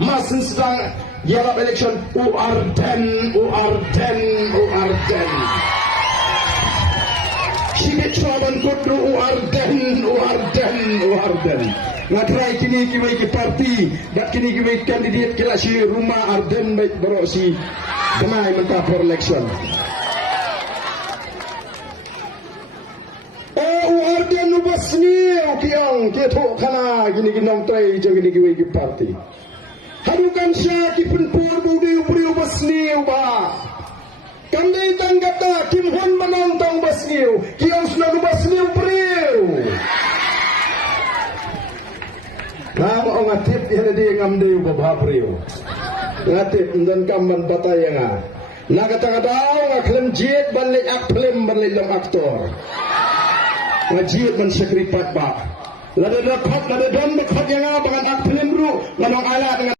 masih sedang yellow election Uarden. Sige coban kudru Uarden. Ngatrai kini kiwai ki parti, dak kini kiwai kandidat kila si rumah Arden baik berok si kenai mentah for election. Uarden ubas ni kiang ketok kana gini ginong trai jo gini kiwai ki parti. Harukan siya ki penpur budi ubri ubas ni uba. Kandai tanggap dah Kim Hon menonton ubas ni kiang sudah ubas ni ubri. Nama orang tip yang dia ngamdeu babhapriu. Ngatip dan kamban batayanga. Nakatangadaw ngaklem jit balik aklem balik lang aktor. Ngajit man sekripat ba. Lada dakot lada dom dakot yang abangan aklem bro. Manong ala dengan